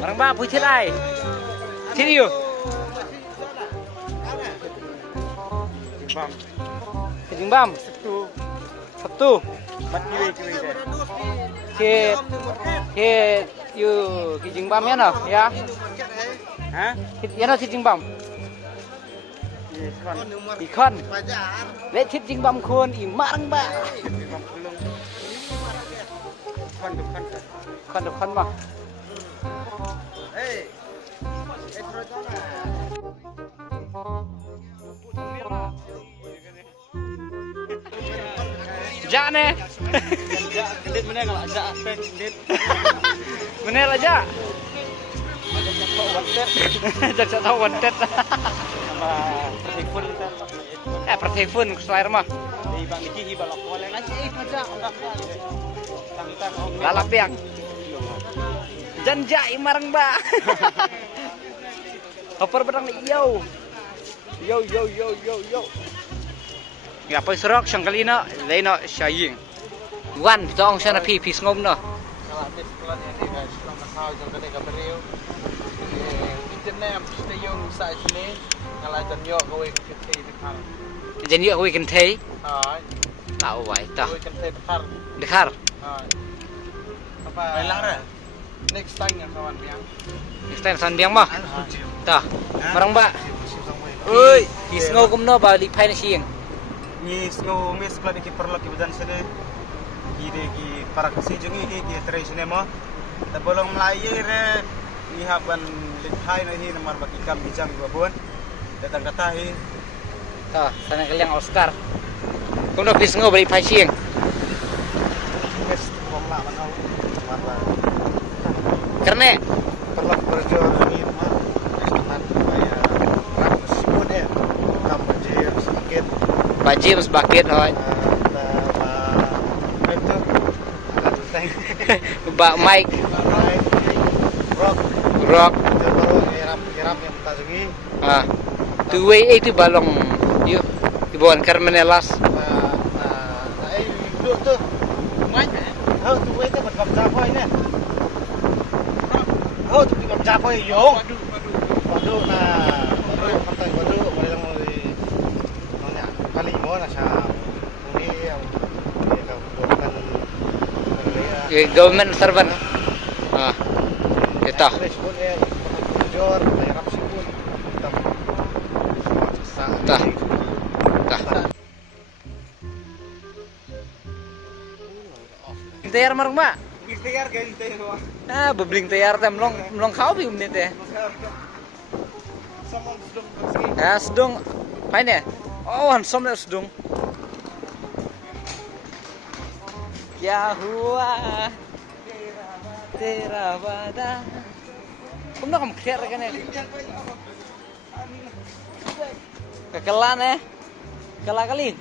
Marang ba pui thit ai. Thit you. Kijing bam. Sabtu. Hit you kijing bam ya no ya. Hah? Hit ya no kijing bam. Ikon. Le kijing bam kun i marang ba. Kon ba. Ja nè. Kedit mana kalau ja kedit. Bener aja. Jak tahu wanted. Pertifun selair mah. Di bang iki balok boleh nasi aja. Lalap yang. Janjai marang ba. Hopper bedang yo. Yo. Ya apa serok sang kali na lain na syaying. Wan tong sana pi ngom no. Kalau habis sekolah ini guys, selamat tahu jangan kena kabarnya. Internet mesti yung sa sini. Kalau janyo kowe kita dekat. Janyo kowe kan thei. Tahu wai ta. Kowe kan dekat. Dekat. Apa? Hilang re. Next time yang kawan biang. Next time san biang mah. Ta. Marang ba. Oi, ngom kum no ba li pai na siang. Ni snow mes sekolah di perlu kibadan sini. Ki para kasi jungi ki trace ne mo. Tabolong melayu re ni haban lipai na hi namar baki kam bijang babon. Datang katahi. Ta, sana kaliang Oscar. Kum no please ngo bali pai siang. Mes pemla manau. Marba. Karena Perlu berjuang ni mah. Estimate bayar. Ratus pun ya. Kamu je sedikit. Pak James Bucket thôi. Mbak Mike Rock tuwe itu balong yuk di bawah Carmenelas government servant itu tayar marang ba? Tayar guys, Ah, bebling tayar tem melong kau bi umne teh. Ah, sedung. Pain ya? Oh, hansom le sedung. Ya huwa Theravada. Kum na kum kher kan ya. Kekelan ya. Kala kali.